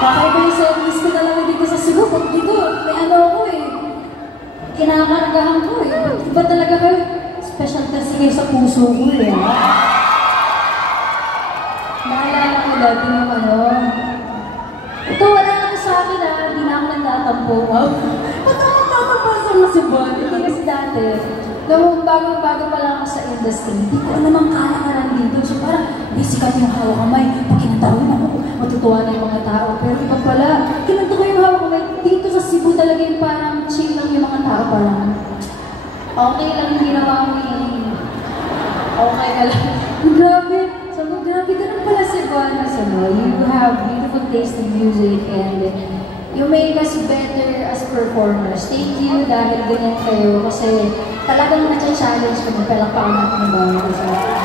Kakaiba yung service ko talaga dito sa Cebu. Pag dito, may ano ako eh. Kinakaragahan ko eh. Iba talaga kayo? Special kasi kayo sa puso ko eh. Naalala ko dati yung ano. Ito, wala na sa akin ah. Hindi na ako nagtatampo. Wow. Ba't ako nagtatampo sa Cebuan? Hindi kasi dati. Noong bago-bago pa lang ako sa industry, hindi ko namang kalakaran dito. So parang, sikat yung hawak kamay. Pag kinantawin ako, matutuwa na yung mga tao. Pero iba pala, kinanta ko yung hawak kamay. Dito sa Cebu talaga yung parang chill lang yung mga tao. Parang, okay lang, hindi na mami. Okay ka lang. Grabe. So, grabe ka lang pala Cebuana. So, you have beautiful taste in music and you make us better as performers. Thank you dahil ganyan kayo kasi talagang na-challenge ko. Palakpakan natin ng bawang.